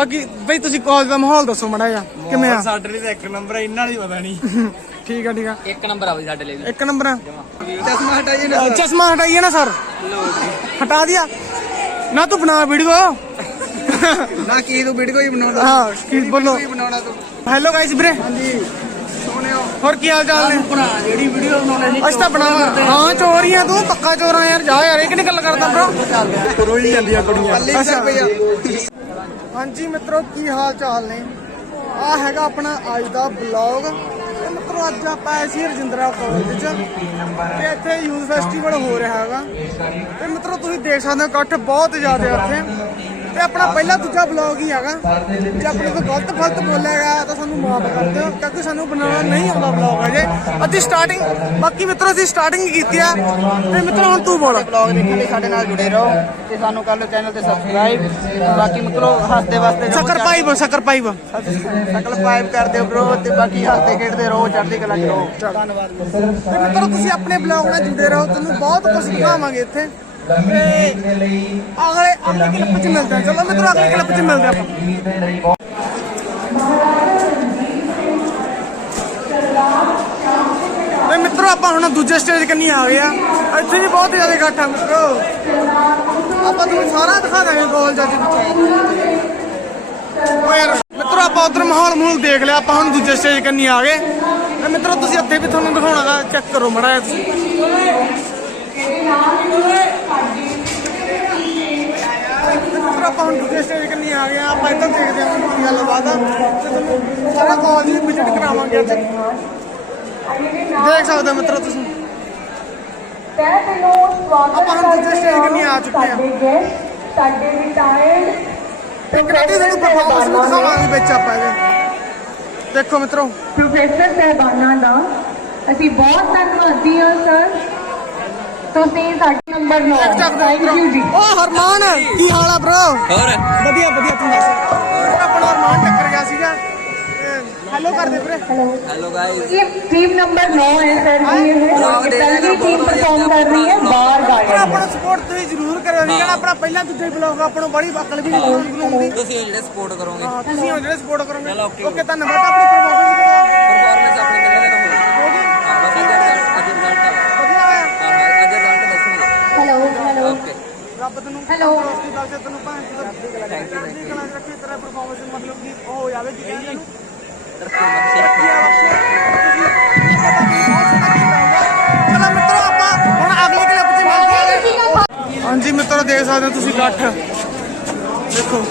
ਬਾਕੀ ਬਈ ਤੁਸੀਂ ਕਾਲਜ ਦਾ ਮਾਹੌਲ ਦੱਸੋ ਮੜਾ ਜਾ ਕਿਵੇਂ ਆ? ਸਾਡੇ ਲਈ ਤਾਂ ਇੱਕ ਨੰਬਰ ਹੈ ਇਹਨਾਂ ਲਈ ਪਤਾ ਨਹੀਂ। ਠੀਕ ਆ ਠੀਕ ਆ। ਇੱਕ ਨੰਬਰ ਆ ਬਈ ਸਾਡੇ ਲਈ ਵੀ। ਇੱਕ ਨੰਬਰ ਆ। ਚਸ਼ਮਾ ਹਟਾਈਏ ਅ, ਚਸ਼ਮਾ ਹਟਾਈਏ ਨਾ ਸਰ। ਹਟਾ ਦਿਆ। ਨਾ ਤੂੰ ਬਣਾ ਵੀਡੀਓ। ਨਾ ਕੀ ਤੂੰ ਵੀਡੀਓ ਹੀ ਬਣਾਉਂਦਾ। ਹਾਂ ਕੀ ਬੋਲੋ। ਕੀ ਬਣਾਉਣਾ ਤੂੰ। ਹੈਲੋ ਗਾਇਸ ਵੀਰੇ। ਹਾਂਜੀ ਸੋਹਣਿਓ। ਹੋਰ ਕੀ ਹਾਲ ਚਾਲ ਨੇ? ਭਰਾ ਜਿਹੜੀ ਵੀਡੀਓ ਬਣਾਉਣੀ ਅਸੀਂ ਤਾਂ ਬਣਾਵਾ। ਹਾਂ ਚੋਰੀਆਂ ਤੂੰ ਪੱਕਾ ਚੋਰ ਆ ਯਾਰ। ਜਾ ਯਾਰ ਇਹ ਕਿਹਨੇ ਗੱਲ ਕਰਦਾ ਬ్రో ਰੋਈ ਜਾਂਦੀਆਂ ਕੁੜੀਆਂ। ਪੱਲੀ ਅੱਛਾ। ਹਾਂਜੀ ਮਿੱਤਰੋ, ਕੀ ਹਾਲ ਚਾਲ ਨੇ? ਆ ਹੈਗਾ ਆਪਣਾ ਅੱਜ ਦਾ ਬਲੌਗ ਤੇ ਮਿੱਤਰੋ, ਅੱਜ ਆਪਾਂ ਆਏ ਸੀ ਰਜਿੰਦਰਾ ਕਾਲਜ ਚ। ਤੇ ਇੱਥੇ ਯੂਥ ਫੈਸਟੀਵਲ ਹੋ ਰਿਹਾ ਹੈਗਾ। ਤੇ ਮਿੱਤਰੋ, ਤੁਸੀਂ ਦੇਖ ਸਕਦੇ ਹੋ ਇਕੱਠ ਬਹੁਤ ਜ਼ਿਆਦਾ ਹੈ ਇੱਥੇ। ਤੇ ਆਪਣਾ ਪਹਿਲਾ ਦੂਜਾ ਬਲੌਗ ਹੀ ਹੈਗਾ। ਜੇ ਆਪਣੇ ਤੋਂ ਗਲਤ ਫਲਤ ਬੋਲਿਆ ਗਿਆ ਤਾਂ ਸਾਨੂੰ ਮਾਫ ਕਰ ਦਿਓ ਕਿਉਂਕਿ ਸਾਨੂੰ ਬਣਾਉਣਾ ਨਹੀਂ ਆਉਂਦਾ ਬਲੌਗ ਅਜੇ ਅਸੀਂ ਸਟਾਰਟਿੰਗ ਬਾਕੀ ਮਿੱਤਰੋ ਅਸੀਂ ਸਟਾਰਟਿੰਗ ਕੀਤੀ ਆ। ਤੇ ਮਿੱਤਰੋ ਹੁਣ ਤੂੰ ਬੋਲ। ਬਲੌਗ ਦੇਖਣ ਲਈ ਸਾਡੇ ਨਾਲ ਜੁੜੇ ਰਹੋ ਤੇ ਸਾਨੂੰ ਕਰ ਲਓ ਚੈਨਲ ਤੇ ਸਬਸਕ੍ਰਾਈਬ ਬਾਕੀ ਮਿੱਤਰੋ ਹੱਸਦੇ ਰਹੋ, ਸ਼ੱਕਰ ਪਾਈਬ ਸ਼ੱਕਰ ਪਾਈਬ ਸ਼ਕਲ ਪਾਈਪ ਕਰਦੇ ਹੋ bro ਤੇ ਬਾਕੀ ਹੱਸਦੇ ਖੇਡਦੇ ਰਹੋ ਚੜ੍ਹਦੀ ਕਲਾ ਚ ਰਹੋ ਧੰਨਵਾਦ ਤੇ ਮਿੱਤਰੋ ਤੁਸੀਂ ਆਪਣੇ ਬਲੌਗ ਨਾਲ ਜੁੜੇ ਰਹੋ ਤੁਹਾਨੂੰ ਬਹੁਤ ਕੁਝ ਦਿਖਾਵਾਂਗੇ ਇੱਥੇ। ਅਗਲੇ ਅਗਲੇ ਕਲਿੱਪ 'ਚ ਮਿਲਦੇ ਹਾਂ ਚਲੋ ਮਿੱਤਰੋ ਅਗਲੇ ਕਲਿੱਪ 'ਚ ਮਿਲਦੇ ਆਪਾਂ। ਤੇ ਮਿੱਤਰੋ ਆਪਾਂ ਹੁਣ ਦੂਜੇ ਸਟੇਜ ਕੰਨੀ ਆ ਗਏ ਆ। ਇੱਥੇ ਵੀ ਬਹੁਤ ਜ਼ਿਆਦਾ ਇਕੱਠ ਆ ਮਿੱਤਰੋ। ਆਪਾਂ ਤੁਹਾਨੂੰ ਸਾਰਾ ਦਿਖਾ ਦਾਂਗੇ ਕਾਲਜ ਅੱਜ ਓ ਯਾਰ ਮਿੱਤਰੋ ਆਪਾਂ ਉਧਰ ਮਾਹੌਲ ਮੂਲ ਦੇਖ ਲਿਆ। ਆਪਾਂ ਹੁਣ ਦੂਜੇ ਸਟੇਜ ਕੰਨੀ ਆ ਗਏ। ਮਿੱਤਰੋ ਤੁਸੀਂ ਇੱਥੇ ਵੀ ਤੁਹਾਨੂੰ ਦਿਖਾਉਣਾਗਾ ਚੈੱਕ ਕਰੋ ਮੜਾ ਤੁਸੀਂ। ਆਪਾਂ ਹੁਣ ਦੂਜੇ ਸਟੇਜ ਕੰਨੀ ਆ ਗਏ ਆ ਆਪਾਂ ਇੱਧਰ ਦੇਖਦੇ ਹਾਂ ਕੀ ਗੱਲਬਾਤ ਆ। ਤੇ ਤੁਹਾਨੂੰ ਸਾਰਾ ਕਾਲਜ ਵਿਜ਼ਿਟ ਕਰਾਵਾਂਗੇ ਅੱਜ ਦੇਖ ਸਕਦੇ ਹੋ ਮਿੱਤਰੋ ਤੁਸੀਂ। ਆਪਾਂ ਹੁਣ ਦੂਜੇ stage ਕੰਨੀ ਆ ਚੁੱਕੇ ਹਾਂ। ਸਾਡੇ ਰਿਟਾਇਰਡ ਇੱਕ ਰਾਤੀ ਤੁਹਾਨੂੰ ਪਰਫਾਰਮੈਂਸ ਵੀ ਦਿਖਾਵਾਂਗੇ ਵਿੱਚ ਆਪਾਂ ਇਹਦੇ। ਦੇਖੋ ਮਿੱਤਰੋ। ਪ੍ਰੋਫੈਸਰ ਸਹਿਬਾਨਾਂ ਦਾ। ਅਸੀਂ ਬਹੁਤ ਧੰਨਵਾਦੀ ਹਾਂ ਸਰ ਤੁਸੀਂ ਸਾਡੇ ਨੰਬਰ ਲਓ। ਥੈਂਕ ਯੂ ਜੀ। ਓ ਹਰਮਾਨ ਕੀ ਹਾਲ ਆ ਬ్రో ਹੋਰ। ਵਧੀਆ ਵਧੀਆ ਤੂੰ ਦੱਸ। ਆਪਣਾ ਹਰਮਾਨ ਟੱਕਰ ਗਿਆ ਸੀਗਾ। ਹੈਲੋ ਕਰਦੇ ਵੀਰੇ। ਹੈਲੋ ਗਾਇਸ ਇਹ ਟੀਮ ਨੰਬਰ 9 ਹੈ ਸਰ ਜੀ ਇਹ ਪਹਿਲੀ ਟੀਮ ਪਰਫਾਰਮ ਕਰ ਰਹੀ ਹੈ ਬਾਹਰ ਗਾਇਸ ਆਪਣਾ ਸਪੋਰਟ ਤੁਸੀਂ ਜ਼ਰੂਰ ਕਰਿਓ ਨਹੀਂ ਕਹਿੰਦਾ ਆਪਣਾ ਪਹਿਲਾਂ ਦੂਜੇ ਬਲੌਗ ਆਪਣਾ ਬੜੀ ਬਕਲ ਵੀ ਹੁੰਦੀ ਤੁਸੀਂ ਜਿਹੜੇ ਸਪੋਰਟ ਕਰੋਗੇ। ਤੁਸੀਂ ਜਿਹੜੇ ਸਪੋਰਟ ਕਰੋਗੇ। ਓਕੇ ਧੰਨਵਾਦ। ਆਪਣੀ ਪਰਫਾਰਮੈਂਸ ਆਪਣੀ ਰੱਬ ਤੈਨੂੰ Hello। ਤੰਦਰੁਸਤੀ ਬਖਸ਼ੇ ਤੈਨੂੰ ਭਾਂ ਥੈਂਕ ਯੂ ਥੈਂਕ ਯੂ ਰੱਖੀ ਤੇਰਾ ਪਰਫਾਰਮੈਂਸ ਮਤਲਬ ਕਿ ਉਹ ਹੋ ਜਾਵੇ ਕੀ ਕਹਿੰਦੇ ਨੇ ਹਾਂਜੀ ਮਿੱਤਰੋ ਦੇਖ ਸਕਦੇ ਹੋ ਤੁਸੀਂ ਇਕੱਠ। ਦੇਖੋ।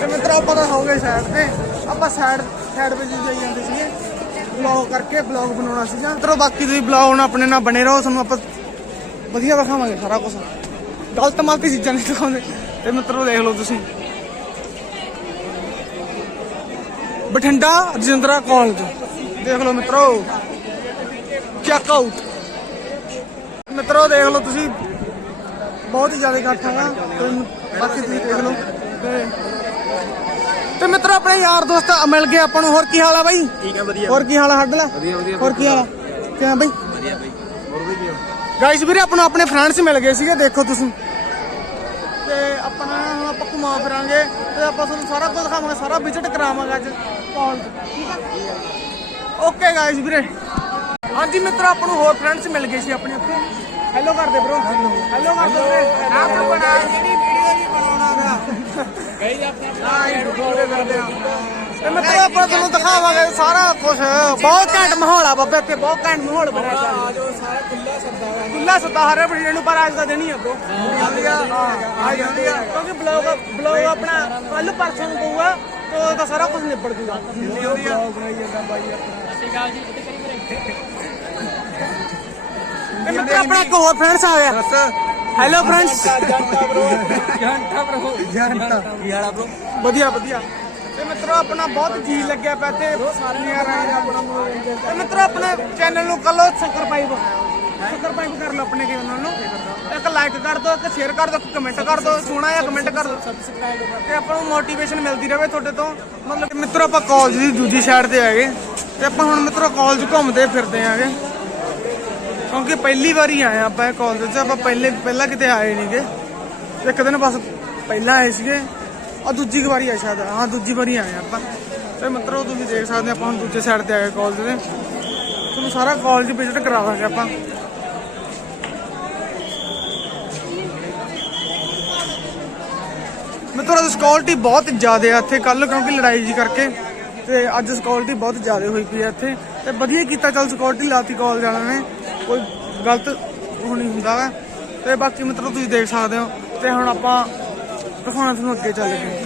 ਤੇ ਮਿੱਤਰੋ ਆਪਾਂ ਤਾਂ ਹੋ ਗਏ ਸਾਈਡ ਤੇ। ਆਪਾਂ ਸਾਈਡ ਸਾਈਡ 'ਤੇ ਜੀ ਜਾਈ ਜਾਂਦੇ ਸੀਗੇ। ਬਲੌਗ ਕਰਕੇ ਬਲੌਗ ਬਣਾਉਣਾ ਸੀਗਾ। ਮਿੱਤਰੋ ਬਾਕੀ ਤੁਸੀਂ ਬਲੌਗ ਹੁਣ ਆਪਣੇ ਨਾਲ ਬਣੇ ਰਹੋ। ਤੁਹਾਨੂੰ ਆਪਾਂ ਵਧੀਆ ਦਿਖਾਵਾਂਗੇ ਸਾਰਾ ਕੁਝ ਗਲਤ ਮਲਤੀ ਚੀਜ਼ਾਂ ਨਹੀਂ ਦਿਖਾਉਂਦੇ। ਤੇ ਮਿੱਤਰੋ ਦੇਖ ਲਓ ਤੁਸੀਂ। ਬਠਿੰਡਾ ਰਜਿੰਦਰਾ ਕਾਲਜ ਦੇਖ ਲਓ ਮਿੱਤਰੋ। ਚੈੱਕ ਆਊਟ ਮਿੱਤਰੋ ਦੇਖ ਲਓ ਤੁਸੀਂ। ਬਹੁਤ ਹੀ ਜ਼ਿਆਦਾ ਇਕੱਠ ਹੈਗਾ। ਤੇ ਬਾਕੀ ਤੁਸੀਂ ਦੇਖ ਲਓ। ਤੇ ਮਿੱਤਰੋ ਆਪਣੇ ਯਾਰ ਦੋਸਤ ਮਿਲ ਗਏ ਆਪਾਂ ਨੂੰ। ਹੋਰ ਕੀ ਹਾਲ ਆ ਬਾਈ? ਠੀਕ ਹੈ ਵਧੀਆ। ਹੋਰ ਕੀ ਹਾਲ ਆ ਹੱਡਲਾ ਵਧੀਆ ਵਧੀਆ। ਹੋਰ ਕੀ ਹਾਲ ਆ? ਕਿਵੇਂ ਬਾਈ? ਵਧੀਆ ਬਈ। ਹੋਰ ਵੀ ਕੀ ਗਾਇਸ ਵੀਰੇ ਆਪਾਂ ਨੂੰ ਆਪਣੇ ਫਰੈਂਡਸ ਮਿਲ ਗਏ ਸੀਗੇ ਦੇਖੋ ਤੁਸੀਂ। ਤੇ ਆਪਣਾ ਹੁਣ ਆਪਾਂ ਘੁਮਾ ਫਿਰਾਂਗੇ ਤੇ ਆਪਾਂ ਤੁਹਾਨੂੰ ਸਾਰਾ ਕੁਝ ਦਿਖਾਵਾਂਗੇ ਸਾਰਾ ਵਿਜ਼ਿਟ ਕਰਾਵਾਂਗੇ ਅੱਜ ਕਾਲ ਠੀਕ ਆ? ਓਕੇ ਗਾਇਸ ਵੀਰੇ। ਹਾਂਜੀ ਮਿੱਤਰੋ ਆਪਾਂ ਨੂੰ ਹੋਰ ਫਰੈਂਡਸ ਮਿਲ ਗਏ ਸੀ ਆਪਣੇ ਉੱਥੇ ਹੈਲੋ ਕਰਦੇ ਬ్రో ਹੈਲੋ ਕਰਦੇ ਵੀਰੇ ਆਪ ਬਣਾ ਜਿਹੜੀ ਵੀਡੀਓ ਨਹੀਂ ਬਣਾਉਣਾ ਤੇ ਮਿੱਤਰੋ ਆਪਾਂ ਤੁਹਾਨੂੰ ਦਿਖਾਵਾਂਗੇ ਸਾਰਾ ਕੁਝ ਬਹੁਤ ਘੈਂਟ ਮਾਹੌਲ ਆ ਬਾਬੇ ਇੱਥੇ ਬਹੁਤ ਘੈਂਟ ਮਾਹੌਲ ਬਣਿਆ ਚੱਲ ਪਹਿਲਾ ਸੱਦਾ ਹਰ ਬੜੀ ਨੂੰ ਪਰ ਅੱਜ ਦਾ ਦਿਨ ਹੀ ਆ ਬ్రో ਕਿਉਂਕਿ ਬਲੌਗ ਬਲੌਗ ਆਪਣਾ ਕੱਲ ਪਰਸੋਂ ਨੂੰ ਪਊਗਾ ਤੇ ਉਦੋਂ ਸਾਰਾ ਕੁਝ ਨਿਬੜ ਜੂਗਾ। ਜਿੰਦੀ ਆਪਣਾ ਇੱਕ ਹੋਰ ਫਰੈਂਡਸ ਆ ਗਿਆ। Hello friends Janta bro Janta bro Janta ਕੀ ਵਧੀਆ ਵਧੀਆ। ਤੇ ਮਿੱਤਰੋ ਆਪਣਾ ਬਹੁਤ ਜੀ ਲੱਗਿਆ ਪਿਆ ਤੇ ਸਾਰਿਆਂ ਦਾ ਆਪਣਾ ਤੇ ਮਿੱਤਰੋ ਆਪਣੇ ਚੈਨਲ ਨੂੰ ਕਰ ਲੋ ਸਬਸਕ੍ਰਾਈਬ ਸ਼ੱਕਰ ਪਾਈਪ ਕਰ ਲਓ ਆਪਣੇ ਚੈਨਲ ਨੂੰ ਇੱਕ ਲਾਈਕ ਕਰ ਦਿਓ, ਇੱਕ ਸ਼ੇਅਰ ਕਰ ਦਿਓ, ਇੱਕ ਕਮੈਂਟ ਕਰ ਦਿਓ, ਸੋਹਣਾ ਜਿਹਾ ਕਮੈਂਟ ਕਰ ਦਿਓ। ਤੇ ਆਪਾਂ ਨੂੰ ਮੋਟੀਵੇਸ਼ਨ ਮਿਲਦੀ ਰਹੇ ਤੁਹਾਡੇ ਤੋਂ। ਮਤਲਬ ਮਿੱਤਰੋ, ਆਪਾਂ ਕਾਲਜ ਦੀ ਦੂਜੀ ਸਾਈਡ ਤੇ ਆਗੇ ਤੇ ਆਪਾਂ ਹੁਣ ਮਿੱਤਰੋ ਕਾਲਜ ਘੁੰਮਦੇ ਫਿਰਦੇ ਆਗੇ ਕਿਉਂਕਿ ਪਹਿਲੀ ਵਾਰੀ ਆਏ ਆਪਾਂ ਇਹ ਕਾਲਜ 'ਚ ਆਪਾਂ ਪਹਿਲੇ, ਪਹਿਲਾਂ ਕਿਤੇ ਆਏ ਨਹੀਂਗੇ ਇੱਕ ਦਿਨ ਬਸ ਪਹਿਲਾਂ ਆਏ ਸੀਗੇ। ਆ ਦੂਜੀ ਵਾਰੀ ਆ ਸ਼ਾਇਦ। ਹਾਂ, ਦੂਜੀ ਵਾਰੀ ਆਏ ਆਪਾਂ। ਤੇ ਮਿੱਤਰੋ, ਤੁਸੀਂ ਦੇਖ ਸਕਦੇ ਆਪਾਂ ਹੁਣ ਦੂਜੇ ਸਾਈਡ ਤੇ ਆਏ ਗਏ ਕਾਲਜ ਦੇ। ਤੁਹਾਨੂੰ ਸਾਰਾ ਕਾਲਜ ਵਿਜ਼ਿਟ ਕਰਾਵਾਂਗੇ ਆਪਾਂ। ਮਿੱਤਰੋ ਸਿਕਿਉਰਿਟੀ ਬਹੁਤ ਜ਼ਿਆਦਾ ਆ ਇੱਥੇ ਕੱਲ ਕਿਉਂਕਿ ਲੜਾਈ ਜੀ ਕਰਕੇ। ਤੇ ਅੱਜ ਸਿਕਿਉਰਿਟੀ ਬਹੁਤ ਜ਼ਿਆਦਾ ਹੋਈ ਪਈ ਆ ਇੱਥੇ। ਤੇ ਵਧੀਆ ਕੀਤਾ, ਚੱਲ ਸਿਕਿਉਰਿਟੀ ਲਾਤੀ ਕਾਲਜ ਵਾਲਿਆਂ ਨੇ। ਕੋਈ ਗਲਤ ਉਹ ਨਹੀਂ ਹੁੰਦਾ ਵਾ। ਤੇ ਬਾਕੀ ਮਿੱਤਰੋ, ਤੁਸੀਂ ਦੇਖ ਸਕਦੇ ਹੋ। ਤੇ ਹੁਣ ਆਪਾਂ ਦਿਖਾਉਣਾ ਤੁਹਾਨੂੰ ਅੱਗੇ ਚੱਲ ਕੇ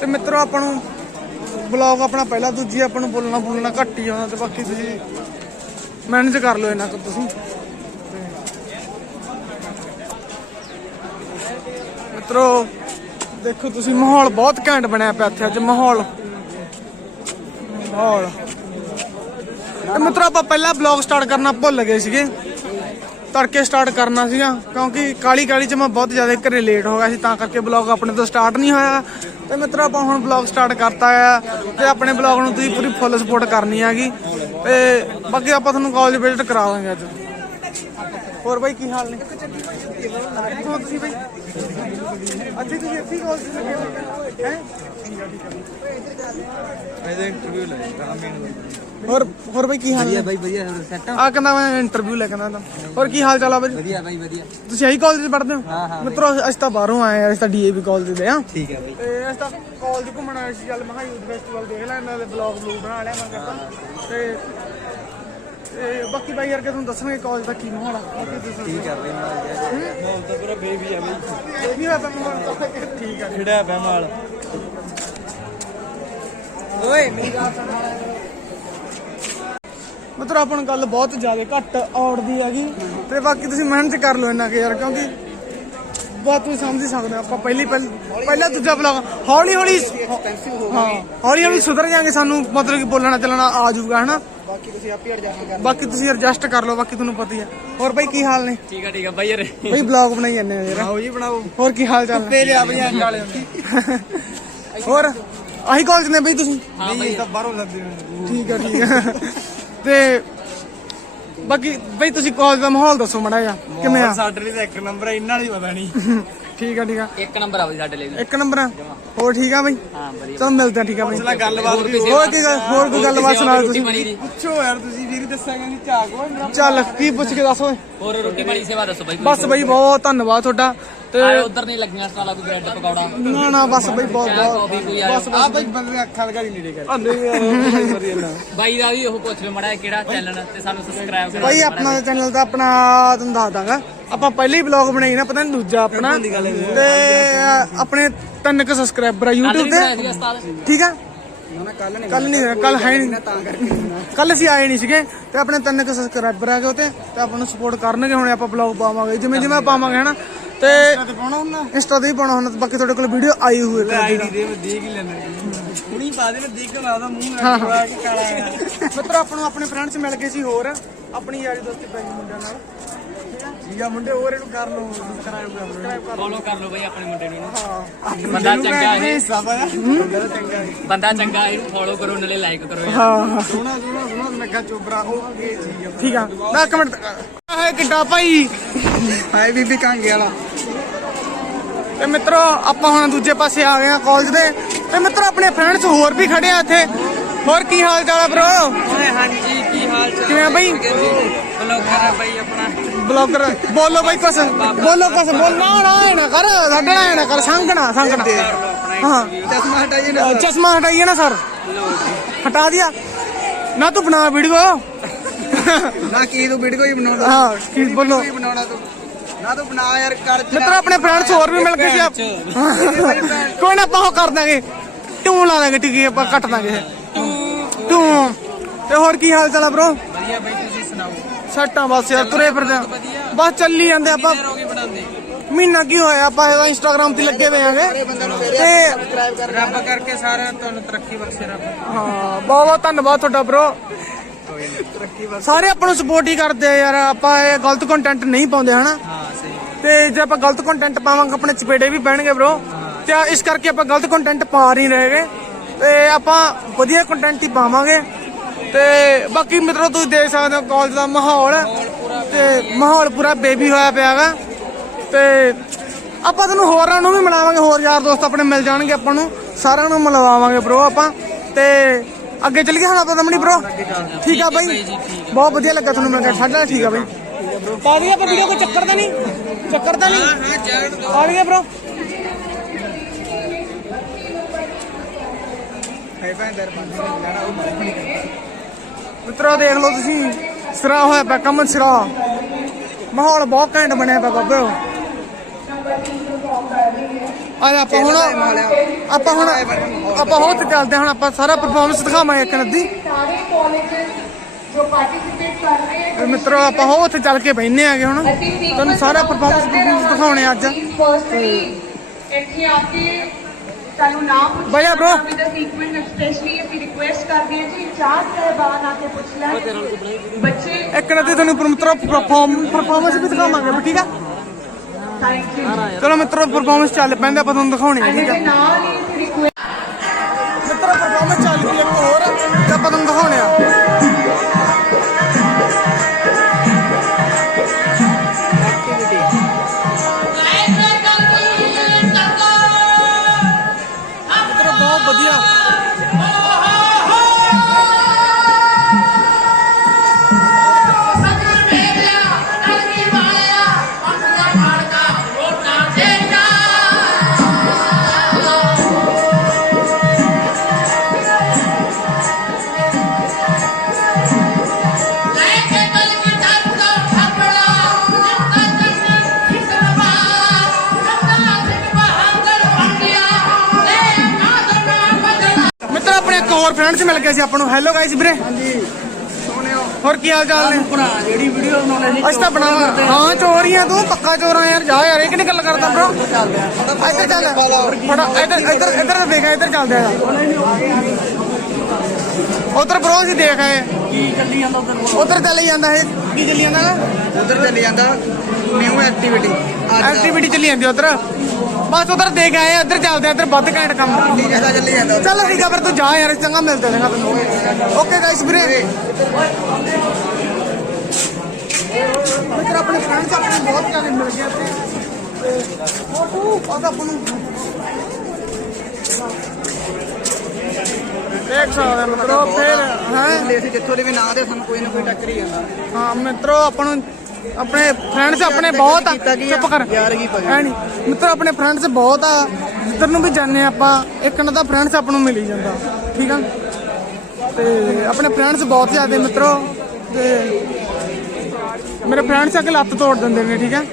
ਤੇ ਮਿੱਤਰੋ, ਆਪਾਂ ਨੂੰ ਬਲੌਗ ਆਪਣਾ ਪਹਿਲਾ, ਦੂਜੀ ਆਪਾਂ ਨੂੰ ਬੋਲਣਾ ਬੋਲਣਾ ਘੱਟ ਹੀ ਆਉਂਦਾ ਤੇ ਬਾਕੀ ਤੁਸੀਂ ਮੈਨੇਜ ਕਰ ਲਓ ਇਹਨਾਂ ਕੁ ਤੁਸੀਂ। ਮਿੱਤਰੋ, ਦੇਖੋ ਤੁਸੀਂ ਮਾਹੌਲ ਬਹੁਤ ਘੈਂਟ ਬਣਿਆ ਪਿਆ ਇੱਥੇ ਅੱਜ, ਮਾਹੌਲ। ਮਾਹੌਲ। ਤੇ ਮਿੱਤਰੋ, ਆਪਾਂ ਪਹਿਲਾਂ ਬਲੌਗ ਸਟਾਰਟ ਕਰਨਾ ਭੁੱਲ ਗਏ ਸੀਗੇ। ਤੜਕੇ ਸਟਾਰਟ ਕਰਨਾ ਸੀਗਾ, ਕਿਉਂਕਿ ਕਾਲੀ ਕਾਲੀ ਚ ਮੈਂ ਬਹੁਤ ਜ਼ਿਆਦਾ ਘਰੇ ਲੇਟ ਹੋ ਗਿਆ ਸੀ, ਤਾਂ ਕਰਕੇ ਬਲੌਗ ਆਪਣੇ ਤੋਂ ਸਟਾਰਟ ਨਹੀਂ ਹੋਇਆ। ਤੇ ਮਿੱਤਰੋ, ਆਪਾਂ ਹੁਣ ਬਲੌਗ ਸਟਾਰਟ ਕਰਤਾ ਆ, ਤੇ ਆਪਣੇ ਬਲੌਗ ਨੂੰ ਤੁਸੀਂ ਪੂਰੀ ਫੁੱਲ ਸਪੋਰਟ ਕਰਨੀ ਹੈਗੀ। ਤੇ ਬਾਕੀ ਆਪਾਂ ਤੁਹਾਨੂੰ ਕਾਲਜ ਵਿਜ਼ਿਟ ਕਰਾ ਦਾਂਗੇ ਅੱਜ। ਹੋਰ ਬਾਈ, ਕੀ ਹਾਲ ਨੇ? ਕਿੱਥੋਂ ਤੁਸੀਂ ਬਾਈ? ਅੱਛਾ ਤੁਸੀਂ ਇੱਥੇ ਕਾਲਜ ਲੱਗੇ ਹੋਏ ਹੈ ਇਹਦਾ ਇੰਟਰਵਿਊ ਲੈਣਾ ਮੇਨ ਹੋਰ ਹੋਰ ਬਾਈ ਕੀ ਹਾਲ ਨੇ ਬਾਈ ਵਧੀਆ ਸੈੱਟ ਆ ਕਹਿੰਦਾ ਮੈਂ ਇੰਟਰਵਿਊ ਲੈ ਕੇ ਆਉਂਦਾ ਹੋਰ ਕੀ ਹਾਲ ਚਾਲ ਆ ਬਾਈ ਵਧੀਆ ਬਾਈ ਵਧੀਆ ਤੁਸੀਂ ਆਹੀ ਕਾਲਜ ਪੜ੍ਹਦੇ ਹੋ ਹਾਂ, ਹਾਂ ਮਿੱਤਰੋ ਅਸੀਂ ਤਾਂ ਬਾਹਰੋਂ ਆਏ ਆ ਅਸੀਂ ਤਾਂ ਡੀਏਵੀ ਕਾਲਜ ਦੇ ਆ ਠੀਕ ਹੈ ਬਾਈ ਤੇ ਅਸੀਂ ਤਾਂ ਕਾਲਜ ਘੁੰਮਣ ਆਏ ਸੀ ਚੱਲ ਮੈਂ ਕਿਹਾ ਯੂਥ ਫੈਸਟੀਵਲ ਦੇਖ ਲੈ ਇਹਨਾਂ ਦੇ ਬਲੌਗ ਬਲੂਗ ਬਣਾ ਲਿਆ ਮੈਂ ਕਿਹਾ ਤੇ ਤੇ ਬਾਕੀ ਬਾਈ ਯਾਰ ਕਿ ਤੁਹਾਨੂੰ ਦੱਸਣਗੇ ਕਾਲਜ ਦਾ ਕੀ ਮਾਹੌਲ ਆ ਬਾਕੀ ਤੁਸੀਂ ਠੀਕ ਹੈ ਬਾਈ ਨਾਲ ਮਾਲ ਤਾਂ ਪੂਰਾ ਬੇਬੀ ਆ ਬਈ ਇਹ ਵੀ ਹੋਇਆ ਤਾਂ ਮਾਹੌਲ ਠੀਕ ਆ। ਖਿੜਿਆ ਪਿਆ ਮਾਲ ਓਏ ਮਿੱਤਰੋ ਆਪਾਂ ਨੂੰ ਗੱਲ ਬਹੁਤ ਜ਼ਿਆਦਾ ਘੱਟ ਔੜਦੀ ਹੈਗੀ। ਤੇ ਬਾਕੀ ਤੁਸੀਂ ਮਿਹਨਤ ਕਰ ਲਓ ਇਹਨਾਂ ਕੇ ਯਾਰ ਕਿਉਂਕਿ ਬਹੁਤ ਤੁਸੀਂ ਸਮਝ ਹੀ ਸਕਦੇ ਆਪਾਂ ਪਹਿਲੀ ਪਹਿਲ ਪਹਿਲਾ ਦੂਜਾ ਬਲੌਗ ਹੌਲੀ ਹੌਲੀ ਹਾਂ ਹੌਲੀ ਹੌਲੀ ਸੁਧਰ ਜਾਾਂਗੇ ਸਾਨੂੰ ਮਤਲਬ ਕਿ ਬੋਲਣਾ ਚੱਲਣਾ ਆ ਜਾਊਗਾ ਹਨਾ? ਬਾਕੀ ਤੁਸੀਂ ਆਪੇ ਐਡਜਸਟ ਕਰ ਬਾਕੀ ਤੁਸੀਂ ਐਡਜਸਟ ਕਰ ਲਓ ਬਾਕੀ ਤੁਹਾਨੂੰ ਪਤਾ ਹੀ ਹੈ ਹੋਰ ਬਾਈ ਕੀ ਹਾਲ ਨੇ? ਠੀਕ ਹੈ ਠੀਕ ਹੈ ਬਾਈ ਯਾਰ। ਬਈ ਬਲੌਗ ਬਣਾਈ ਜਾਂਦੇ ਆ ਯਾਰ। ਆਓ ਜੀ ਬਣਾਓ। ਹੋਰ ਕੀ ਹਾਲ ਚਾਲ ਨੇ? ਲਿਆ ਬਈ ਐਂ ਵਾਲੇ ਹੋਰ ਆਹੀ ਕਾਲਜ ਨੇ ਬਈ ਤੁਸੀਂ? ਨਹੀਂ ਇਹ ਤਾਂ ਬਾਹਰੋਂ ਲੱਦੇ ਹੋਏ ਠੀਕ ਆ ਠੀਕ ਆ। ਤੇ ਬਾਕੀ ਬਈ ਤੁਸੀਂ ਕਾਲਜ ਦਾ ਮਾਹੌਲ ਦੱਸੋ ਮੜਾ ਜਾ ਕਿਵੇਂ ਆ? ਸਾਡੇ ਲਈ ਤਾਂ ਇੱਕ ਨੰਬਰ ਹੈ ਇਹਨਾਂ ਦੀ ਪਤਾ ਨਹੀਂ ਠੀਕ ਆ ਠੀਕ ਆ। ਇੱਕ ਨੰਬਰ ਆ ਬਾਈ ਸਾਡੇ ਲਈ ਵੀ। ਇੱਕ ਨੰਬਰ ਆ? ਹੋਰ ਠੀਕ ਆ ਬਈ? ਹਾਂ ਵਧੀਆ। ਚਲੋ ਮਿਲਦੇ ਆ ਠੀਕ ਆ ਬਈ। ਗੱਲਬਾਤ ਵੀ ਹੋਰ ਕੀ ਗੱਲ ਹੋਰ ਕੋਈ ਗੱਲਬਾਤ ਸੁਣਾਓ ਰੋਟੀ ਤੁਸੀਂ? ਦੀ? ਪੁੱਛੋ ਯਾਰ ਤੁਸੀਂ ਵੀਰ ਦੱਸਾਂਗੇ ਨਹੀਂ ਝਾਕ ਓਏ ਚੱਲ ਕੀ ਪੁੱਛ ਕੇ ਦੱਸ ਓਏ? ਹੋਰ ਰੋਟੀ ਪਾਣੀ ਦੀ ਸੇਵਾ ਦੱਸੋ ਬਾਈ ਬਸ ਬਈ ਬਹੁਤ ਧੰਨਵਾਦ ਤੁਹਾਡਾ। ਤੇ ਆਏ ਉਧਰ ਨਹੀਂ ਲੱਗੀਆਂ ਸਟਾਲਾਂ ਕੋਈ ਬ੍ਰੈਡ ਪਕੌੜਾ। ਨਾ ਨਾ ਬਸ ਬਈ ਬਹੁਤ ਚਾਹ ਬਹੁਤ ਕਾਫੀ ਕੋਈ ਆਇਆ ਆ ਬਈ ਬੰਦੇ ਅੱਖਾਂ ਲਗਾ ਨਹੀਂ ਨੇੜੇ ਕਰ। ਬਾਈ ਦਾ ਵੀ ਉਹ ਪੁੱਛ ਲਿਓ ਮੜਾ ਕਿਹੜਾ ਚੈਨਲ ਤੇ ਸਾਨੂੰ ਸਬਸਕ੍ਰਾਈਬ ਕਰੋ ਭਾਈ ਆਪਣਾ ਚੈਨਲ ਤਾਂ ਆਪਣਾ ਤੁਹਾਨੂੰ ਦੱਸ ਦਾਂਗਾ। ਆਪਾਂ ਪਹਿਲੇ ਹੀ ਬਲੌਗ ਬਣਾਈ ਨਾ ਪਤਾ ਨਹੀਂ ਦੂਜਾ ਆਪਣਾ। ਤੇ ਆਪਣੇ ਤਿੰਨ ਕੁ ਸਬਸਕ੍ਰਾਈਬਰ ਆ YouTube ਤੇ ਠੀਕ ਆ? ਕੱਲ ਨਹੀਂ ਕੱਲ ਨਹੀਂ ਕੱਲ ਹੈ ਨਹੀਂ। ਤਾਂ ਕਰਕੇ ਕੱਲ ਅਸੀਂ ਆਏ ਨਹੀਂ ਸੀਗੇ ਤੇ ਆਪਣੇ ਤਿੰਨ ਕੁ ਸਬਸਕ੍ਰਾਈਬਰ ਆ ਗਏ ਉਤੇ ਤੇ ਆਪਾਂ ਨੂੰ ਸਪੋਰਟ ਕਰਨਗੇ ਹੁਣ ਆਪਾਂ ਬਲੌਗ ਪਾਵਾਂਗੇ। ਜਿਵੇਂ ਜਿਵੇਂ ਪਾਵਾਂਗੇ ਹਨਾ? ਤੇ ਇੰਸਟਾ ਤੇ ਵੀ ਪਾਉਣਾ ਹੁੰਦਾ ਤੇ ਬਾਕੀ ਤੁਹਾਡੇ ਕੋਲ ਵੀਡੀਓ ਆਈ ਹੋਈ ਹੈ। ਆਈਡੀ ਦੇ ਮੈਂ ਦੇਖ ਹੀ ਲੈਣਾ ਹੁਣੀ ਪਾ ਦੇ ਨਾ ਦੇਖ ਕੇ ਲਾਦਾ ਮੂੰਹ ਨਾਲ। ਪਾ ਕੇ ਕਾਲਾ ਮਿੱਤਰ ਆਪਾਂ ਨੂੰ ਆਪਣੇ ਫਰੈਂਡਸ ਮਿਲ ਗਏ ਸੀ ਹੋਰ ਆਪਣੀ ਯਾਰੀ ਦੋਸਤੀ ਪੈ ਗਈ ਮੁੰਡਿਆਂ ਨਾਲ। ਠੀਕ ਆ ਮੁੰਡੇ ਹੋਰ ਇਹਨੂੰ ਕਰ ਲਓ ਸਬਸਕ੍ਰਾਈਬ ਕਰ ਲਓ। ਫੋਲੋ ਕਰ ਲਓ। ਬਾਈ ਆਪਣੇ ਮੁੰਡੇ ਨੂੰ। ਹਾਂ। ਬੰਦਾ ਚੰਗਾ ਬੰਦਾ ਹੈ? ਬੰਦਾ ਚੰਗਾ ਇਹਨੂੰ ਫੋਲੋ ਕਰੋ ਨਾਲੇ ਲਾਈਕ ਕਰੋ ਹਾਂ ਸੋਹਣਾ ਸੋਹਣਾ ਸੋਹਣਾ ਲੱਗਾ ਚੋਬਰਾ ਓਕੇ ਠੀਕ ਆ। ਠੀਕ ਆ। ਨਾ ਇੱਕ ਮਿੰਟ। ਹੈ ਕਿੱਡਾ ਭਾਈ। ਹਾਏ ਬੀਬੀ ਕਾਂਗੇ ਵਾਲਾ। ਤੇ ਮਿੱਤਰੋ ਆਪਾਂ ਹੁਣ ਦੂਜੇ ਪਾਸੇ ਆ ਗਏ ਆ ਕਾਲਜ ਦੇ। ਤੇ ਮਿੱਤਰੋ ਆਪਣੇ ਫਰੈਂਡਸ ਹੋਰ ਵੀ ਖੜੇ ਆ ਇੱਥੇ। ਹੋਰ ਕੀ ਹਾਲ ਚਾਲ ਆ ਬ్రో ਹਾਂਜੀ ਕੀ ਹਾਲ ਚਾਲ? ਕਿਵੇਂ ਆ ਬਈ? ਬਲੌਗਰ ਆ ਬਾਈ ਆਪਣਾ। ਬਲੌਗਰ ਬੋਲੋ ਬਈ ਕੁਛ। ਬੋਲੋ ਕੁਛ। ਬੋਲ ਨਾ ਨਾ ਇਹ ਨਾ ਕਰ। ਸਾਡਣਾ ਇਹ ਨਾ ਕਰ। ਸੰਗਣਾ ਸੰਗਣਾ ਹਾਂ। ਚਸ਼ਮਾ ਹਟਾਈਏ ਨਾ ਚਸ਼ਮਾ ਹਟਾਈਏ ਨਾ ਸਰ। ਹਟਾ ਦਿਆ। ਨਾ ਤੂੰ ਬਣਾ ਵੀਡੀਓ। ਨਾ ਕੀ ਤੂੰ ਵੀਡੀਓ ਹੀ ਬਣਾਉਂਦਾ। ਹਾਂ ਕੀ ਬੋਲੋ। ਕੀ ਬਣਾਉਣਾ ਤੂੰ। ਨਾ ਤੂੰ ਬਣਾ ਯਾਰ ਕਰ ਮਿੱਤਰ ਆਪਣੇ ਫਰੈਂਡਸ ਹੋਰ ਵੀ ਮਿਲ ਆਪ- ਕੋਈ ਨਾ ਆਪਾਂ ਉਹ ਕਰ ਦਾਂਗੇ। ਟੂ ਲਾ ਦਾਂਗੇ ਟਿੱਕੀ ਆਪਾਂ ਕੱਟ ਦਾਂਗੇ। ਟੂ ਤੇ। ਹੋਰ ਕੀ ਹਾਲ ਚਾਲ ਆ ਬ్రో ਵਧੀਆ ਬਾਈ ਸੱਟਾਂ ਬਸ ਯਾਰ ਤੁਰੇ ਫਿਰਦੇ ਆ। ਬਸ ਚੱਲੀ ਜਾਂਦੇ ਆਪਾਂ। ਮਹੀਨਾ ਕੀ ਹੋਇਆ ਆਪਾਂ ਇਹਦਾ ਇੰਸਟਾਗ੍ਰam ਤੇ ਲੱਗੇ ਹੋਏ ਆਂਗੇ ਤੇ ਰੱਬ ਕਰਕੇ ਸਾਰਿਆਂ ਤੁਹਾਨੂੰ ਤਰੱਕੀ ਬਖਸ਼ੇ ਰੱਬ। ਹਾਂ ਬਹੁਤ ਬਹੁਤ ਧੰਨਵਾਦ ਤੁਹਾਡਾ ਬ్రో ਸਾਰੇ ਆਪਾਂ ਨੂੰ ਸਪੋਰਟ ਹੀ ਕਰਦੇ ਆ ਯਾਰ ਆਪਾਂ ਇਹ ਗਲਤ ਕੰਟੈਂਟ ਨਹੀਂ ਪਾਉਂਦੇ ਹਨਾ? ਤੇ ਜੇ ਆਪਾਂ ਗਲਤ ਕੰਟੈਂਟ ਪਾਵਾਂਗੇ ਆਪਣੇ ਚਪੇੜੇ ਵੀ ਪੈਣਗੇ bro ਤੇ ਇਸ ਕਰਕੇ ਆਪਾਂ ਗਲਤ ਕੰਟੈਂਟ ਪਾ ਨਹੀਂ ਰਹੇਗੇ ਤੇ ਆਪਾਂ ਵਧੀਆ ਕੰਟੈਂਟ ਹੀ ਪਾਵਾਂਗੇ। ਤੇ ਬਾਕੀ ਮਿੱਤਰੋ ਤੁਸੀਂ ਦੇਖ ਸਕਦੇ ਹੋ ਕਾਲਜ ਦਾ ਮਾਹੌਲ। ਤੇ ਮਾਹੌਲ ਪੂਰਾ ਬੇਬੀ ਹੋਇਆ ਪਿਆਗਾ ਤੇ ਆਪਾਂ ਤੁਹਾਨੂੰ ਹੋਰਾਂ ਨੂੰ ਵੀ ਮਿਲਾਵਾਂਗੇ, ਹੋਰ ਯਾਰ ਦੋਸਤ ਆਪਣੇ ਮਿਲ ਜਾਣਗੇ ਆਪਾਂ ਨੂੰ। ਸਾਰਿਆਂ ਨੂੰ ਮਿਲਵਾਵਾਂਗੇ ਬ్రో ਆਪਾਂ। ਤੇ ਅੱਗੇ ਚੱਲ ਗਏ ਹੁਣ ਆਪਾਂ ਰਮਣੀ ਬ్రో ਠੀਕ ਆ ਬਾਈ। ਬਹੁਤ ਵਧੀਆ ਲੱਗਾ ਤੁਹਾਨੂੰ ਮਿਲ ਕੇ। ਸਾਡਾ ਠੀਕ ਆ ਬਾਈ। ਪਾ ਦਈਏ ਵੀਡੀਓ ਕੋਈ ਚੱਕਰ ਤਾਂ ਨਹੀਂ? ਚੱਕਰ ਤਾਂ ਨਹੀਂ? ਪਾ ਦਈਏ ਬ్రో ਹੈ ਭੈਣ ਦਰ ਬੰਦ ਉਹ ਮਰੇ ਕਰਦਾ। ਮਿੱਤਰੋ ਦੇਖ ਲਓ ਤੁਸੀਂ। ਸਿਰਾ ਹੋਇਆ ਪਿਆ ਕਮਨ ਸਿਰਾ। ਮਾਹੌਲ ਬਹੁਤ ਘੈਂਟ ਬਣਿਆ ਪਿਆ ਬਾਬਿਓ ਆ ਆਪਾਂ ਹੁਣ ਆਪਾਂ ਹੁਣ ਆਪਾਂ ਹੋਰ ਤੇ ਚੱਲਦੇ ਹਾਂ ਹੁਣ ਆਪਾਂ ਸਾਰਾ ਪਰਫਾਰਮੈਂਸ ਦਿਖਾਵਾਂਗੇ ਇੱਕ ਨਦੀ ਸਾਰੇ ਕਾਲਜਸ ਜੋ ਪਾਰਟਿਸਿਪੇਟ ਕਰ ਰਹੇ ਤੇ ਹਨ ਮਿੱਤਰੋ ਆਪਾਂ ਹੋਰ ਉੱਥੇ ਚੱਲ ਕੇ ਬੈਠਨੇ ਆਗੇ ਹੁਣ। ਤੁਹਾਨੂੰ ਸਾਰਾ ਪਰਫਾਰਮੈਂਸ ਦਿਖਾਉਣੇ ਅੱਜ। ਇੱਥੇ ਆ ਕੇ ਤੁਹਾਨੂੰ ਨਾਮ ਪੁੱਛਣਾ ਭਈਆ bro। With the sequence specially ਅਸੀਂ ਰਿਕੁਐਸਟ ਕਰਦੇ ਹਾਂ ਜੀ ਚਾਰ ਸਹਿਬਾਨ ਆ ਕੇ ਪੁੱਛ ਲੈਣ। ਬੱਚੇ ਇੱਕ ਨਦੀ ਤੁਹਾਨੂੰ ਮਿੱਤਰੋ ਪਰਫਾਰਮ ਪਰਫਾਰਮੈਂਸ ਵੀ ਦਿਖਾਵਾਂਗੇ ਠੀਕ ਆ? ਥੈਂਕ ਯੂ ਚਲੋ ਮਿੱਤਰੋ ਪਰਫਾਰਮੈਂਸ ਚੱਲ ਪੈਂਦੇ ਆਪਾਂ ਤੁਹਾਨੂੰ ਦਿਖਾਉਣੇ ਆ ਠੀਕ ਆ? ਨਾਲ ਹੀ ਅਸੀਂ ਰਿਕੁਐਸਟ ਮਿੱਤਰੋ ਪਰਫਾਰਮੈਂਸ ਚੱਲ ਪਈ ਇੱਕ ਹੋਰ ਤੇ ਆਪਾਂ ਤੁਹਾਨੂੰ ਦਿਖਾਉਣੇ ਆ। ਹੋਰ ਫਰੈਂਡਸ ਮਿਲ ਗਏ ਸੀ ਆਪਾਂ ਨੂੰ। ਹੈਲੋ ਗਾਇਸ ਵੀਰੇ। ਹਾਂਜੀ। ਸੋਹਣਿਓ ਹੋਰ ਕੀ ਹਾਲ ਚਾਲ ਨੇ? ਬਣਾ ਜਿਹੜੀ ਵੀਡੀਓ ਬਣਾਉਣੀ ਸੀ ਅਸੀਂ ਤਾਂ ਬਣਾਵਾ ਹਾਂ ਚੋਰੀਆਂ ਤੂੰ ਪੱਕਾ ਚੋਰ ਆ ਯਾਰ। ਜਾ ਯਾਰ ਇਹ ਕਿਹਨੇ ਗੱਲ ਕਰਦਾ ਬ్రో ਇੱਧਰ ਚੱਲ। ਫੜਾ ਇੱਧਰ ਇੱਧਰ ਇੱਧਰ ਦੇਖ ਇੱਧਰ ਚੱਲਦੇ ਆ। ਉਧਰ ਬ్రో ਸੀ ਦੇਖ ਆਏ। ਕੀ ਚੱਲੀ ਜਾਂਦਾ ਉਧਰ ਉਧਰ ਚੱਲੀ ਜਾਂਦਾ ਇਹ। ਕੀ ਚੱਲੀ ਜਾਂਦਾ? ਗਾ? ਉਧਰ ਚੱਲੀ ਜਾਂਦਾ ਨਿਊ ਐਕਟੀਵਿਟੀ ਐਕਟੀਵਿਟੀ ਚੱਲੀ ਜਾਂਦੀ ਉਧਰ। ਬਸ ਉਧਰ ਦੇਖ ਆਏ ਇੱਧਰ ਚੱਲਦੇ ਆ ਇੱਧਰ ਵੱਧ ਘੈਂਟ ਕੰਮ ਡੀਜੇ ਦਾ ਚੱਲੀ ਜਾਂਦਾ ਚੱਲ ਠੀਕ ਆ ਫਿਰ ਤੂੰ ਜਾ ਯਾਰ ਚੰਗਾ ਮਿਲਦੇ ਰਹਿਣਾ ਤੈਨੂੰ ਓਕੇ ਗਾਇਸ ਵੀਰੇ। ਮਿੱਤਰ ਆਪਣੇ ਫਰੈਂਡਸ ਆਪਣੇ ਬਹੁਤ ਪਿਆਰੇ ਮਿਲ ਗਏ ਤੇ ਫੋਟੋ ਉਹਦਾ ਨੂੰ ਦੇਖ ਸਕਦੇ ਹੋ ਮਿੱਤਰੋ ਫਿਰ ਹੈ? ਅਸੀਂ ਜਿੱਥੋਂ ਦੇ ਵੀ ਨਾਂ ਦੇ ਸਾਨੂੰ ਕੋਈ ਨਾ ਕੋਈ ਟੱਕਰ ਹੀ ਜਾਂਦਾ ਹਾਂ ਮਿੱਤਰੋ ਆਪਾਂ ਨੂੰ ਆਪਣੇ ਫਰੈਂਡਸ ਆਪਣੇ ਬਹੁਤ ਆ? ਚੁੱਪ ਕਰ। ਯਾਰ ਕੀ ਪਈ? ਹੈ ਨਹੀਂ ਮਿੱਤਰੋ ਆਪਣੇ ਫਰੈਂਡਸ ਬਹੁਤ ਆ। ਜਿੱਧਰ ਨੂੰ ਵੀ ਜਾਂਦੇ ਆਪਾਂ ਇੱਕ ਨਾ ਦਾ ਫਰੈਂਡਸ ਆਪਾਂ ਨੂੰ ਮਿਲ ਹੀ ਜਾਂਦਾ। ਠੀਕ ਆ? ਤੇ ਆਪਣੇ ਫਰੈਂਡਸ ਬਹੁਤ ਜ਼ਿਆਦੇ ਮਿੱਤਰੋ। ਤੇ ਮੇਰੇ ਫਰੈਂਡਸ ਅੱਗੇ ਲੱਤ ਤੋੜ ਦਿੰਦੇ ਨੇ ਠੀਕ ਆ?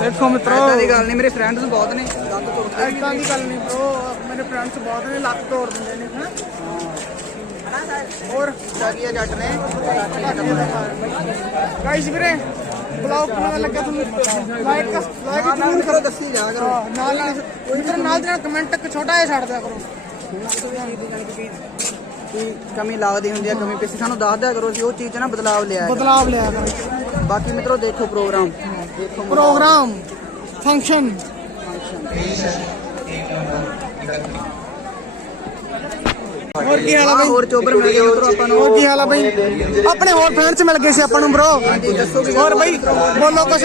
ਦੇਖੋ ਮਿੱਤਰੋ। ਇਦਾਂ ਦੀ ਗੱਲ ਨਹੀਂ ਮੇਰੇ ਫਰੈਂਡਸ ਬਹੁਤ ਨੇ। ਲੱਤ ਤੋੜ ਐਦਾਂ ਦੀ ਗੱਲ ਨਹੀਂ ਬ్రో ਮੇਰੇ ਫਰੈਂਡਸ ਬਹੁਤ ਨੇ ਲੱਤ ਤੋੜ ਦਿੰਦੇ ਨੇ ਹਨਾ? ਹੋਰ ਜਾਗੀ ਆ ਜੱਟ ਨੇ। ਗਾਇਸ ਵੀਰੇ ਬਲੌਗ ਕਿਵੇਂ ਲੱਗਾ ਤੁਹਾਨੂੰ? ਲਾਈਕ ਲਾਈਕ ਜ਼ਰੂਰ ਕਰੋ। ਦੱਸੀ ਜਾ ਕਰੋ। ਹਾਂ, ਨਾਲ ਨਾਲ ਇਧਰ ਨਾਲ ਦੇ ਨਾਲ ਕਮੈਂਟ ਇੱਕ ਛੋਟਾ ਜਿਹਾ ਛੱਡ ਦਿਆ ਕਰੋ। ਕੀ ਕਮੀ ਲੱਗਦੀ ਹੁੰਦੀ ਆ ਕਮੀ ਪੇਸ਼ੀ ਸਾਨੂੰ ਦੱਸ ਦਿਆ ਕਰੋ ਜੀ ਉਹ ਚੀਜ਼ 'ਚ ਨਾ ਬਦਲਾਵ ਲਿਆ। ਬਦਲਾਵ ਲਿਆ ਕਰੋ। ਬਾਕੀ ਮਿੱਤਰੋ ਦੇਖੋ ਪ੍ਰੋਗਰਾਮ। ਦੇਖੋ ਪ੍ਰੋਗਰਾਮ ਫੰਕਸ਼ਨ ਹੋਰ ਕੀ ਹਾਲ ਆ ਬਈ? ਹੋਰ ਚੋਬਰ ਮਿਲ ਗਏ ਮਿੱਤਰੋ ਆਪਾਂ ਨੂੰ। ਹੋਰ ਕੀ ਹਾਲ ਆ ਬਈ? ਆਪਣੇ ਹੋਰ ਫਰੈਂਡਸ ਮਿਲ ਗਏ ਸੀ ਆਪਾਂ ਨੂੰ ਬ్రో ਹੋਰ ਬਈ ਬੋਲੋ ਕੁਛ।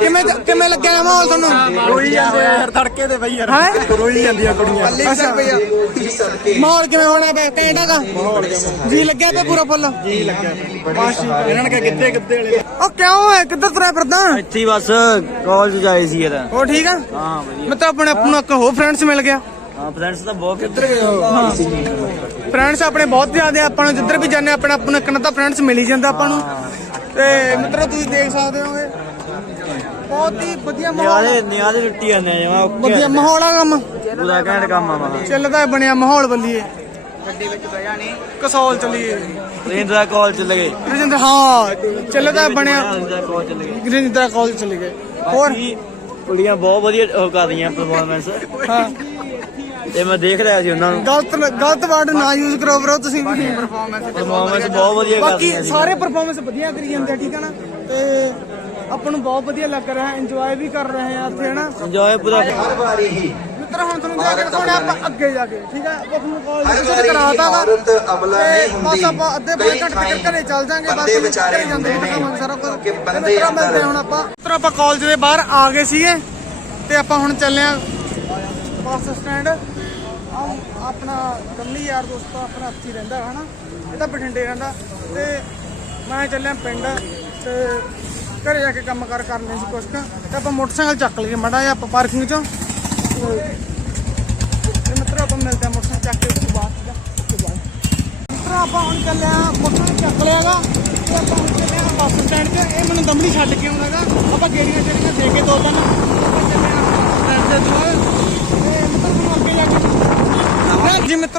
ਕਿਵੇਂ ਕਿਵੇਂ ਲੱਗਿਆ ਮਾਹੌਲ ਤੁਹਾਨੂੰ? ਰੋਈ ਜਾਂਦੇ ਆ ਯਾਰ ਤੜਕੇ ਤੇ ਬਈ ਯਾਰ। ਰੋਈ ਜਾਂਦੀਆਂ ਕੁੜੀਆਂ। ਮਾਹੌਲ ਕਿਵੇਂ ਹੋਣਾ ਪਿਆ? ਕੈਂਟਾ ਦਾ? ਜੀ ਲੱਗਿਆ ਪਿਆ ਪੂਰਾ ਫੁੱਲ? ਜੀ ਲੱਗਿਆ ਇਹਨਾਂ ਨੇ ਕਿੱਦੇ ਕਿੱਦੇ ਵਾਲੇ? ਉਹ ਕਿਉਂ ਹੈ ਕਿੱਧਰ ਤੁਰਿਆ ਫਿਰਦਾ? ਇੱਥੇ ਹੀ ਬਸ ਕਾਲਜ ਜਾਏ ਸੀ ਇਹਦਾ। ਉਹ ਠੀਕ ਆ? ਹਾਂ ਵਧੀਆ। ਮੈਂ ਤਾਂ ਆਪਣੇ ਆਪ ਨੂੰ ਇੱਕ ਹੋਰ ਫਰੈਂਡਸ ਮਿਲ ਗਿਆ। ਹਾਂ ਫਰੈਂਡਸ ਤਾਂ ਬਹੁਤ ਕਿੱਧਰ ਗਏ ਹੋ? ਫਰੈਂਡਸ ਆਪਣੇ ਬਹੁਤ ਜ਼ਿਆਦਾ ਆਪਾਂ ਨੂੰ ਜਿੱਧਰ ਵੀ ਜਾਂਦੇ ਆਪਾਂ ਆਪਣਾ ਇੱਕ ਨਾ ਤਾਂ ਫਰੈਂਡਸ ਮਿਲ ਹੀ ਜਾਂਦਾ ਆਪਾਂ ਨੂੰ। ਤੇ ਮਿੱਤਰੋ ਤੁਸੀਂ ਦੇਖ ਸਕਦੇ ਹੋਗੇ। ਬਹੁਤ ਹੀ ਵਧੀਆ ਮਾਹੌਲ ਨਿਆਰੇ ਨਿਆਰੇ ਲੁੱਟੀ ਜਾਂਦੇ ਆ ਜਮਾ ਵਧੀਆ ਮਾਹੌਲ ਆ ਕੰਮ। ਪੂਰਾ ਘੈਂਟ ਕੰਮ ਆ ਮਾ ਚੱਲਦਾ ਬਣਿਆ ਮਾਹੌਲ ਬੱਲੀਏ। ਗੱਡੀ ਵਿੱਚ ਬਹਿ ਜਾਣੀ। ਕਸੌਲ ਚੱਲੀਏ। ਰੇਂਦਰਾ ਕਾਲਜ ਚ ਲਗੇ ਰਜਿੰਦਰ ਹਾਂ ਚੱਲਦਾ ਬਣਿਆ। ਰੇਂਦਰਾ ਕਾਲਜ ਚ ਲਗੇ ਰਜਿੰਦਰ ਕਾਲਜ ਚਲੇ ਗਏ। ਹੋਰ? ਕੁੜੀਆਂ ਬਹੁਤ ਵਧੀਆ ਉਹ ਕਰ ਰਹੀਆਂ ਪਰਫਾਰਮੈਂਸ ਹਾਂ। ਤੇ ਮੈਂ ਦੇਖ ਰਿਹਾ ਸੀ ਉਹਨਾਂ ਨੂੰ। ਗਲਤ ਗਲਤ ਵਰਡ ਨਾ ਯੂਜ਼ ਕਰੋ ਬ్రో ਤੁਸੀਂ ਵੀ। ਪਰਫਾਰਮੈਂਸ ਬਹੁਤ ਵਧੀਆ ਕਰ ਬਾਕੀ ਸਾਰੇ ਪਰਫਾਰਮੈਂਸ ਵਧੀਆ ਕਰੀ ਜਾਂਦੇ ਆ ਠੀਕ ਹੈ ਨਾ? ਤੇ ਆਪਾਂ ਨੂੰ ਬਹੁਤ ਵਧੀਆ ਲੱਗ ਰਿਹਾ ਹੈ ਇੰਜੋਏ ਵੀ ਕਰ ਰਹੇ ਆ ਇੱਥੇ ਹਨਾ? ਇੰਜੋਏ ਪੂਰਾ ਮਿੱਤਰੋ ਮਿੱਤਰ ਹੁਣ ਤੁਹਾਨੂੰ ਜਾ ਕੇ ਦਿਖਾਉਣੇ ਆਪਾਂ ਅੱਗੇ ਜਾ ਕੇ ਠੀਕ ਹੈ ਆਪਾਂ ਤੁਹਾਨੂੰ ਕਾਲ ਹਰ ਵਾਰੀ ਕਰਾਤਾ ਵਾ। ਔਰਤ ਅਮਲਾ ਤੇ ਨਹੀਂ ਬਸ ਹੁੰਦੀ। ਆਪਾਂ ਅੱਧੇ ਕਈ ਪੌਣੇ ਘੰਟੇ ਥਾਈਂ ਘਰੇ ਚੱਲ ਜਾਾਂਗੇ ਬੰਦੇ ਵਿਚਾਰੇ ਜਾਂਦੇ ਹੁੰਦੇ ਨੇ ਸਾਰਾ ਕੁਝ ਕਿ ਬੰਦੇ ਮਿੱਤਰਾਂ ਮਿਲਦੇ ਅੰਦਰ- ਹੁਣ ਆਪਾਂ। ਮਿੱਤਰ ਆਪਾਂ ਕਾਲਜ ਦੇ ਬਾਹਰ ਆ ਗਏ ਸੀਗੇ ਤੇ ਆਪਾਂ ਹੁਣ ਚੱਲੇ ਆ ਬੱਸ ਸਟੈਂਡ। ਆਹ ਆਪਣਾ ਗੰਮੀ ਯਾਰ ਦੋਸਤ ਆਪਣਾ ਅੱਛੀ ਰਹਿੰਦਾ ਹੈ ਹਨਾ? ਇਹ ਤਾਂ ਬਠਿੰਡੇ ਰਹਿੰਦਾ। ਤੇ ਮੈਂ ਚੱਲਿਆ ਪਿੰਡ ਤੇ ਘਰੇ ਜਾ ਕੇ ਕੰਮ ਕਾਰ ਕਰਨੇ ਸੀ ਕੁਛ ਕੁ ਤੇ ਆਪਾਂ ਮੋਟਰਸਾਈਕਲ ਚੱਕ ਲਈਏ, ਮੜਾ ਜਿਹਾ ਆਪਾਂ ਪਾਰਕਿੰਗ ਚੋਂ। ਤੇ ਤੇ ਆਪਾਂ ਮਿਲਦੇ ਆ ਮੋਟਰਸਾਈਕਲ ਚੱਕ ਕੇ, ਉਸ ਤੋਂ ਬਾਅਦ ਠੀਕ ਮਿੱਤਰ, ਆਪਾਂ ਹੁਣ ਚੱਲਿਆ ਆ ਮੋਟਰਸਾਈਕਲ ਚੱਕ ਲਿਆਗਾ। ਤੇ ਆਪਾਂ ਹੁਣ ਚੱਲਿਆ ਬੱਸ ਸਟੈਂਡ 'ਚ ਇਹ ਮੈਨੂੰ ਦਮੜੀ ਛੱਡ ਕੇ ਆਉਂਦਾਗਾ ਆਪਾਂ ਗੇੜੀਆਂ ਜਿਹੜੀਆਂ ਦੇ ਕੇ ਦੋ ਤਿੰਨ।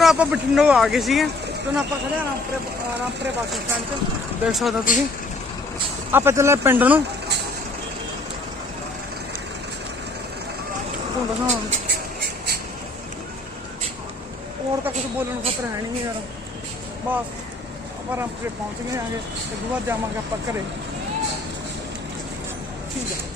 ਮਿੱਤਰੋ ਆਪਾਂ ਬਠਿੰਡੋ ਆ ਗਏ ਸੀਗੇ। ਤੋਂ ਆਪਾਂ ਖੜੇ ਆ ਰਾਮਪੁਰੇ ਰਾਮਪੁਰੇ ਬੱਸ ਸਟੈਂਡ ਤੇ। ਦੇਖ ਸਕਦੇ ਹੋ ਤੁਸੀਂ? ਆਪਾਂ ਚੱਲੇ ਪਿੰਡ ਨੂੰ। ਤੁਹਾਨੂੰ ਦੱਸਾਂ ਹੋਰ ਤਾਂ ਕੁਝ ਬੋਲਣ ਨੂੰ ਖਤਰਾ ਹੈ ਨਹੀਂ ਯਾਰ। ਬਸ, ਆਪਾਂ ਰਾਮਪੁਰੇ ਪਹੁੰਚ ਗਏ ਆਗੇ ਤੇ ਦੁਬਾਰਾ ਜਾਵਾਂਗੇ ਆਪਾਂ ਘਰੇ। ਠੀਕ ਹੈ।